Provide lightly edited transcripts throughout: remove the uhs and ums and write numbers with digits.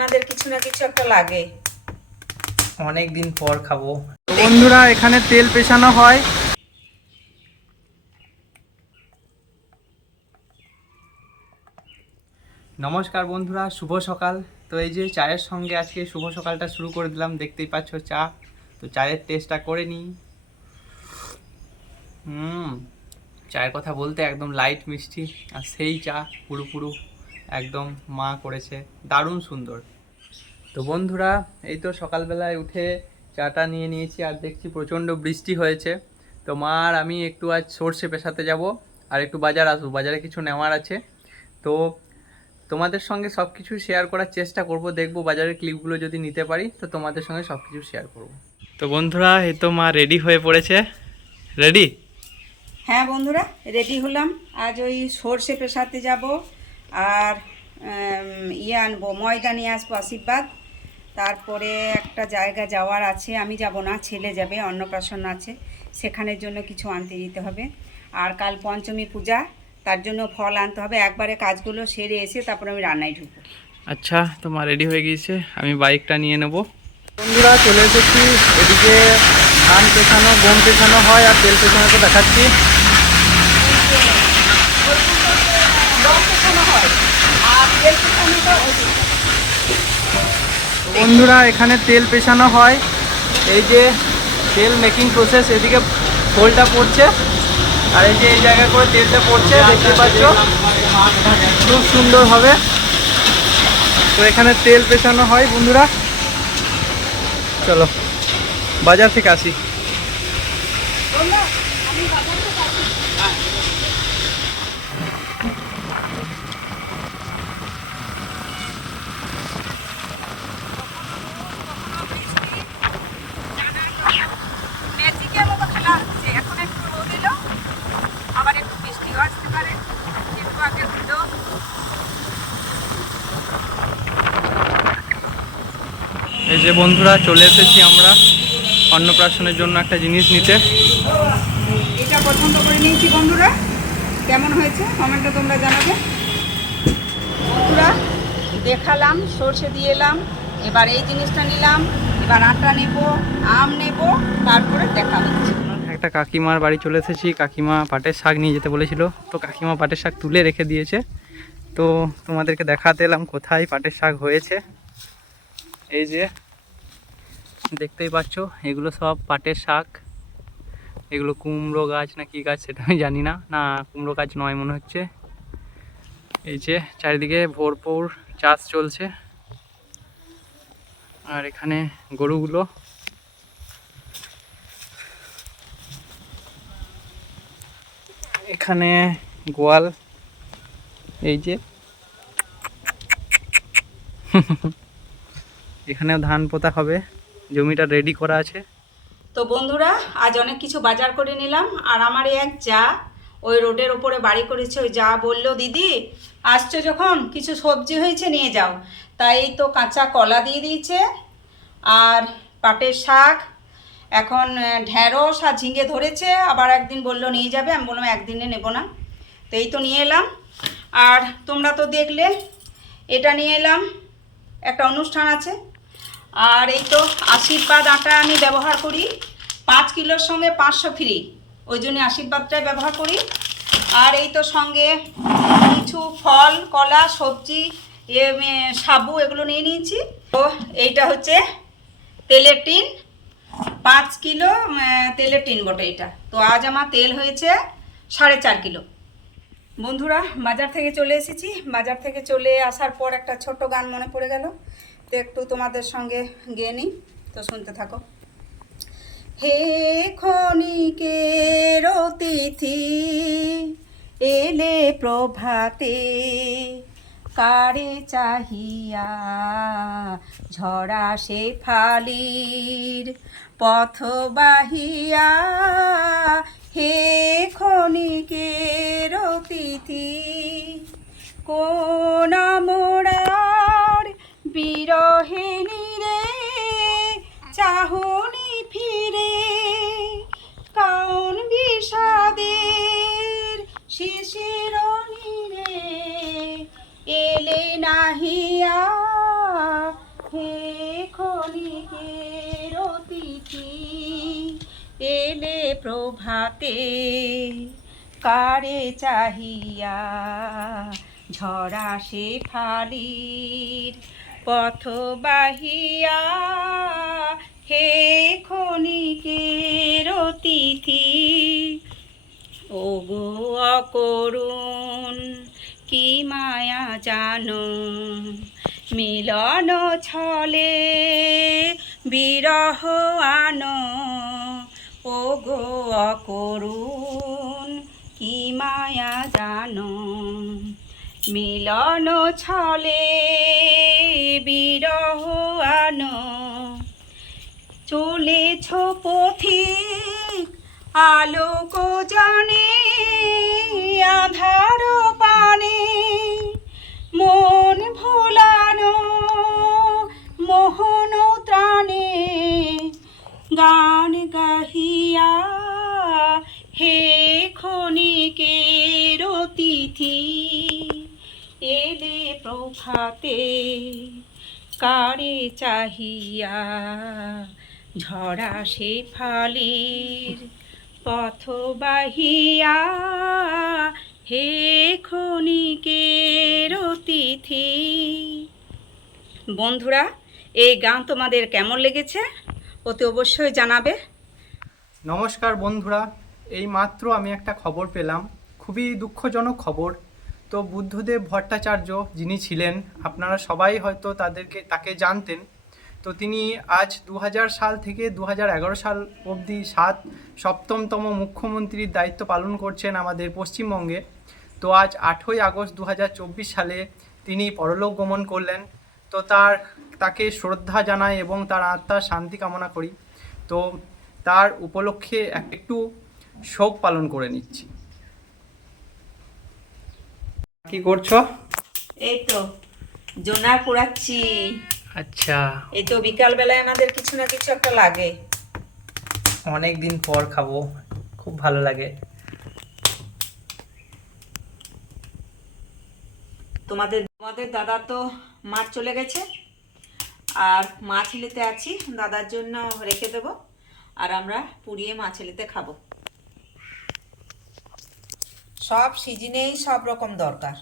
আমাদের কিছু না কিছু একটা লাগে। অনেক দিন পর খাবো বন্ধুরা। এখানে তেল পেছানো হয়। নমস্কার বন্ধুরা, শুভ সকাল। তো এই যে চায়ের সঙ্গে আজকে শুভ সকালটা শুরু করে দিলাম। দেখতেই পাচ্ছ চা। তো চায়ের টেস্টটা করে নিই। চায়ের কথা বলতে একদম লাইট মিষ্টি, আর সেই চা পুরো পুরো একদম মা করেছে, দারুণ সুন্দর। তো বন্ধুরা, এই তো সকালবেলায় উঠে চাটা নিয়ে নিয়েছি, আর দেখছি প্রচণ্ড বৃষ্টি হয়েছে। তো মা আর আমি একটু আজ সর্ষে পেশাতে যাব, আর একটু বাজার আসবো, বাজারে কিছু নেওয়ার আছে। তো তোমাদের সঙ্গে সব কিছু শেয়ার করার চেষ্টা করব, দেখবো বাজারের ক্লিপগুলো যদি নিতে পারি তো তোমাদের সঙ্গে সব কিছু শেয়ার করব। তো বন্ধুরা, এই তো মা রেডি হয়ে পড়েছে। রেডি? হ্যাঁ বন্ধুরা, রেডি হলাম। আজ ওই সর্ষে পেশাতে যাব, আর আনবো, ময়দা নিয়ে আসবো, আশীর্বাদ। তারপরে একটা জায়গা যাওয়ার আছে, আমি যাব না, ছেলে যাবে, অন্নপ্রাশন আছে, সেখানের জন্য কিছু আনতে দিতে হবে। আর কাল পঞ্চমী পূজা, তার জন্য ফল আনতে হবে। একবারে কাজগুলো সেরে এসে তারপর আমি রান্নায় ঢুকবো। আচ্ছা, তোমার রেডি হয়ে গিয়েছে, আমি বাইকটা নিয়ে নেব। বন্ধুরা, চলে এসেছি। এদিকে ধান পেছানো, গম পেছানো হয়, আর তেল পেছানো তো দেখাচ্ছি। বন্ধুরা, এখানে তেল পেছানো হয়। এই যে তেল মেকিং প্রসেস, এদিকে খোলটা পড়ছে, আর এই যে এই জায়গা করে তেলটা পড়ছে, দেখতে পাচ্ছ খুব সুন্দর হবে। তো এখানে তেল পেছানো হয় বন্ধুরা। চলো বাজার থেকে আসি। ম্যাজিকের মতো খেলা হচ্ছে। এখন একটু রোদ এলো, আবার একটু বৃষ্টিও আসতে পারে। একটু আগে হলো। এই যে বন্ধুরা, চলে এসেছি আমরা অন্নপ্রাশনের জন্য একটা জিনিস নিতে। এটা পছন্দ করে নিয়েছি বন্ধুরা। কেমন হয়েছে কমেন্টে তোমরা জানাবে। বন্ধুরা, দেখালাম, সর্ষে দিয়ে এলাম, এবার এই জিনিসটা নিলাম, এবার আটা নেব, আম নেব, তারপরে দেখা হচ্ছে। একটা কাকিমার বাড়ি চলে এসেছি। কাকিমা পাটের শাক নিয়ে যেতে বলেছিল, তো কাকিমা পাটের শাক তুলে রেখে দিয়েছে। তো তোমাদেরকে দেখাতে এলাম কোথায় পাটের শাক হয়েছে। এই যে দেখতেই পাচ্ছ, এগুলো সব পাটের শাক। এগুলো কুমড়ো গাছ না কি গাছ সেটা আমি জানি না। না, কুমড়ো গাছ নয় মনে হচ্ছে। এই যে চারিদিকে ভরপুর চাষ চলছে, আর এখানে গরুগুলো। এখানে গোয়াল। এই যে এখানেও ধান পোতা হবে, জমিটা রেডি করা আছে। তো বন্ধুরা, আজ অনেক কিছু বাজার করে নিলাম। আর আমার এক যা ওই রোডের ওপরে বাড়ি করেছে, ওই যা বললো, দিদি আসছো যখন কিছু সবজি হয়েছে নিয়ে যাও। তাই এই তো কাঁচা কলা দিয়ে দিয়েছে, আর পাটের শাক, এখন ঢ্যাঁড়স আর ঝিঙে ধরেছে, আবার একদিন বললো নিয়ে যাবে, আমি বললাম একদিনে নেব না। তো এই তো নিয়ে এলাম। আর তোমরা তো দেখলে, এটা নিয়ে এলাম, একটা অনুষ্ঠান আছে। আর এই তো আশীর্বাদ আটা আমি ব্যবহার করি, 5 কিলোর সঙ্গে 500 ফ্রি, ওই জন্য আশীর্বাদটাই ব্যবহার করি। আর এই তো সঙ্গে কিছু ফল, কলা, সবজি, সাবু, এগুলো নিয়ে নিয়েছি। তো এইটা হচ্ছে তেলের টিন, 5 কিলো তেলের টিন বটে এটা। তো আজ আমার তেল হয়েছে 4.5 কিলো। বন্ধুরা, বাজার থেকে চলে এসেছি। বাজার থেকে চলে আসার পর একটা ছোট্ট গান মনে পড়ে গেল, তো একটু তোমাদের সঙ্গে গেয়ে নিই, তো শুনতে থাকো। হে ক্ষণিকের অতিথি, এলে প্রভাতে, কারে চাহিয়া ঝরা সে ফালির পথ বাহিয়া। হে ক্ষণিকের অতিথি, কোন মোরার বিরহে নীরে চাহনি ফিরে, কাউন বিষাদের শিশির নীরে এলে নাহিয়া ক্ষণিকের অতিথি এলে প্রভাতে কারে চাহিয়া ঝরা সে ফালির পথ বাহিয়া হে ক্ষণিকের অতিথি ওগো অকরুণ কি মায়া জানো মিলন ছলে বিরহ আনো ওগো অকরুণ কি মায়া জানো মিলন ছলে বিরহ আনো চলেছ পথিক আলোক জানে আধার পানে মন ভোলানো মোহন ত্রাণে গান গাহিয়া হে ক্ষণিকের অতিথি এলে প্রভাতে কারে চাহিয়া ঝরা সে ফালির পথ বাহিয়া হে ক্ষণিকের অতিথি। বন্ধুরা, এই গান তোমাদের কেমন লেগেছে অতি অবশ্যই জানাবে। নমস্কার বন্ধুরা, এই মাত্র আমি একটা খবর পেলাম, খুবই দুঃখজনক খবর। তো বুদ্ধদেব ভট্টাচার্য যিনি ছিলেন, আপনারা সবাই হয়তো তাকে জানতেন। তো তিনি আজ 2000 সাল থেকে 2011 সাল অবধি সপ্তমতম মুখ্যমন্ত্রীর দায়িত্ব পালন করছেন আমাদের পশ্চিমবঙ্গে। তো আজ 8ই আগস্ট 2024 সালে তিনি পরলোক গমন করলেন। তো তাকে শ্রদ্ধা জানাই এবং তার আত্মার শান্তি কামনা করি। তো তার উপলক্ষে একটু শোক পালন করে নিচ্ছি। কি করছো? এই তো জোনা পোড়াচ্ছি। আচ্ছা, এই তো বিকালবেলায় আমাদের কিছু না কিছু একটা লাগে। অনেক দিন পর খাবো, খুব ভালো লাগে। তোমাদের দাদা তো মাছ চলে গেছে, আর মাছ হেলেতে আছি, দাদার জন্য রেখে দেবো, আর আমরা পুড়িয়ে মাছ হেলেতে খাবো। সব সিজনেই সব রকম দরকার।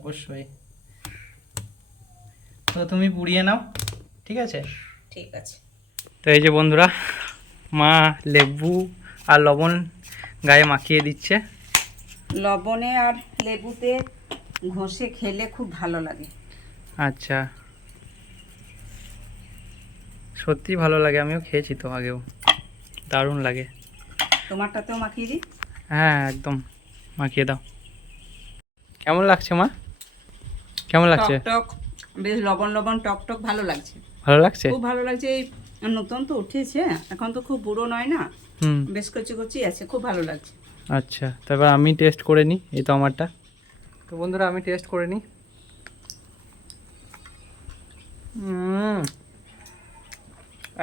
অবশ্যই। তো তুমি পুড়িয়ে নাও, ঠিক আছে? ঠিক আছে। তো এই যে বন্ধুরা, মা লেবু আর লবণ গায়ে মাখিয়ে দিচ্ছে। লবণে আর লেবুতে ঘষে খেলে খুব ভালো লাগে। আচ্ছা, সত্যি ভালো লাগে, আমিও খেয়েছি তো আগেও, দারুণ লাগে। তোমারটাতেও মাখিয়ে দিই? হ্যাঁ, একদম মাখিয়ে দাও। কেমন লাগছে মা? কেমন লাগছে? টক বেশ লবণ লবণ টক টক ভালো লাগছে। ভালো লাগছে? খুব ভালো লাগছে। এই নতুন তো উঠেছে, এখন তো খুব বুড়ো নয় না, বেশ কচি কচি আছে, খুব ভালো লাগছে। আচ্ছা, তারপর আমি টেস্ট করে নিই। এই তো আমারটা। তো বন্ধুরা, আমি টেস্ট করে নিই।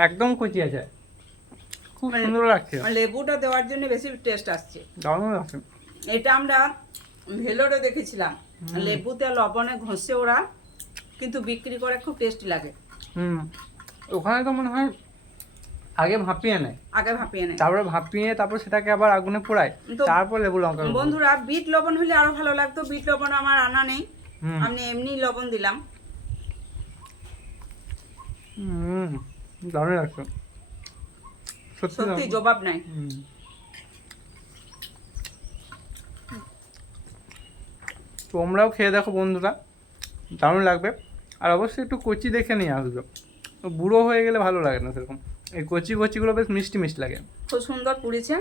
একদম কচি আছে, খুব সুন্দর লাগছে। লেবুটা দেওয়ার জন্য বেশি টেস্ট আসছে, দারুণ লাগছে। এটা আমরা ভেলোরে দেখেছিলাম, লেবুতে লবণে ঘষে ওরা কিন্তু বিক্রি করে, খুব টেস্টি লাগে। ওখানে তো মনে হয় আগে ভাপিয়ে নেয়, তারপর সেটাকে আবার আগুনে পোড়ায়, তারপর লেবু লঙ্কা। বন্ধুরা, বিট লবণ হলে আরো ভালো লাগতো, বিট লবণ আমার আনা নেই, আমি এমনি লবণ দিলাম। দারুণ লাগছে, সত্যি জবাব নাই। তোমরাও খেয়ে দেখো বন্ধুরা, দারুণ লাগবে। আর অবশ্যই একটু কচি দেখে নিয়ে আসবে, বুড়ো হয়ে গেলে ভালো লাগে না সেরকম। এই কচি কচিগুলো বেশ মিষ্টি মিষ্টি লাগে। খুব সুন্দর পুড়েছে।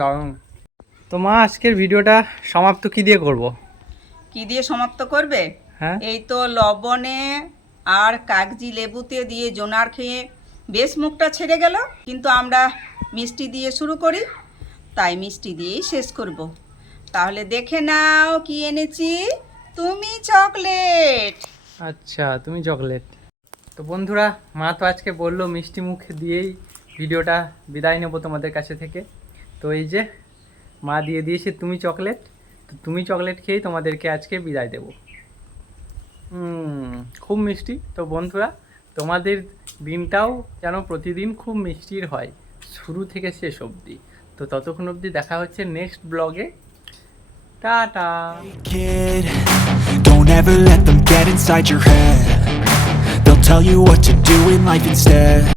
দারুণ। তো মা, আজকের ভিডিওটা সমাপ্ত কি দিয়ে করব? কি দিয়ে সমাপ্ত করবে? হ্যাঁ, এই তো লবণে আর কাগজি লেবুতে দিয়ে জোনার খেয়ে বেশ মুখটা ছেড়ে গেল, কিন্তু আমরা মিষ্টি দিয়ে শুরু করি, তাই মিষ্টি দিয়েই শেষ করব। তাহলে দেখে নাও কি এনেছি। তুমি চকলেট। আচ্ছা, তুমি চকলেট। তো বন্ধুরা, মা তো আজকে বললো মিষ্টি মুখ দিয়েই ভিডিওটা বিদায় নেবো তোমাদের কাছে থেকে। তো এই যে মা দিয়ে দিয়েছে তুমি চকলেট। তো তুমি চকলেট খেয়েই তোমাদেরকে আজকে বিদায় দেবো। খুব মিষ্টি। তো বন্ধুরা, তোমাদের দিনটাও যেন প্রতিদিন খুব মিষ্টির হয়, শুরু থেকে শেষ অবধি। তো ততক্ষণ অবধি দেখা হচ্ছে নেক্সট ব্লগে। Tata. Kid, don't ever let them get inside your head. They'll tell you what to do in life instead.